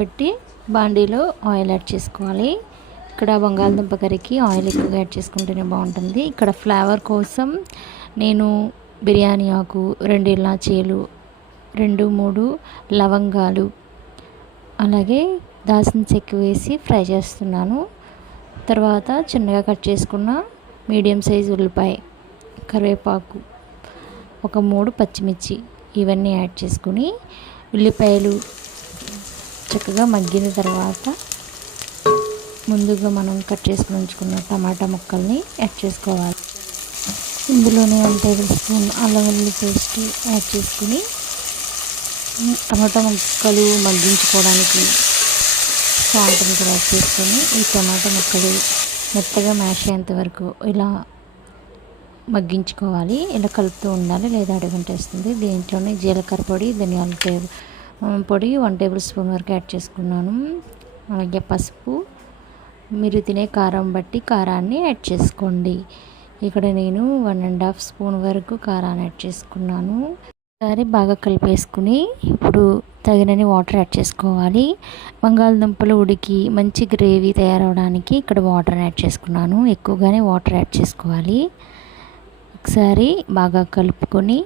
పెట్టి బాండీలో oil add చేసుకోవాలి. ఇక్కడ బంగాళదుంప కర్రీకి ఆయిల్ ఎక్కువగా యాడ్ చేసుకుంటేనే బాగుంటుంది. ఇక్కడ ఫ్లేవర్ కోసం నేను బిర్యానీ ఆకు, 2 ఇలాచీలు, 2-3 లవంగాలు, అలాగే దాల్చిన చెక్క వేసి ఫ్రై చేస్తున్నాను. తర్వాత చిన్నగా కట్ చేసుకున్న మీడియం సైజు ఉల్లిపాయ, కరివేపాకు, ఒక 3 పచ్చిమిర్చి ఇవన్నీ యాడ్ చేసుకుని ఉల్లిపాయలు చక్కగా మగ్గిన తర్వాత ముందుగా మనం కట్ చేసుకుని ఉంచుకున్న టమాటా ముక్కల్ని యాడ్ చేసుకోవాలి. ఇందులోనే 1 టేబుల్ స్పూన్ అల్లం వెల్లుల్లి పేస్ట్ యాడ్ చేసుకుని టమాటా ముక్కలు మగ్గించుకోవడానికి సాల్ట్ని కూడా యాడ్ చేసుకొని ఈ టమాటా ముక్కలు మెత్తగా మ్యాష్ అయ్యేంత వరకు ఇలా మగ్గించుకోవాలి. ఇలా కలుపుతూ ఉండాలి, లేదా అడుగంటేస్తుంది. దీంట్లోనే జీలకర్ర పొడి, ధనియాల పొడి 1 టేబుల్ స్పూన్ వరకు యాడ్ చేసుకున్నాను. అలాగే పసుపు, మీరు తినే కారం బట్టి కారాన్ని యాడ్ చేసుకోండి. ఇక్కడ నేను 1.5 స్పూన్ వరకు కారాన్ని యాడ్ చేసుకున్నాను. ఒకసారి బాగా కలిపేసుకుని ఇప్పుడు తగినన్ని వాటర్ యాడ్ చేసుకోవాలి. బంగాళదుంపలు ఉడికి మంచి గ్రేవీ తయారవడానికి ఇక్కడ వాటర్ యాడ్ చేసుకున్నాను. ఎక్కువగానే వాటర్ యాడ్ చేసుకోవాలి. ఒకసారి బాగా కలుపుకొని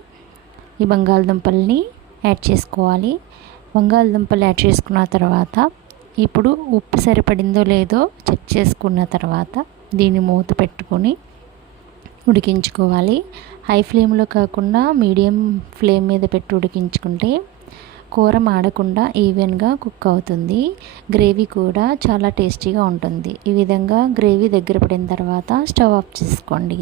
ఈ బంగాళదుంపల్ని యాడ్ చేసుకోవాలి. బంగాళదుంపలు యాడ్ చేసుకున్న తర్వాత ఇప్పుడు ఉప్పు సరిపడిందో లేదో చెక్ చేసుకున్న తర్వాత దీన్ని మూత పెట్టుకొని ఉడికించుకోవాలి. హై ఫ్లేమ్లో కాకుండా మీడియం ఫ్లేమ్ మీద పెట్టి ఉడికించుకుంటే కూర మాడకుండా ఈవెన్గా కుక్ అవుతుంది. గ్రేవీ కూడా చాలా టేస్టీగా ఉంటుంది. ఈ విధంగా గ్రేవీ దగ్గర పడిన తర్వాత స్టవ్ ఆఫ్ చేసుకోండి.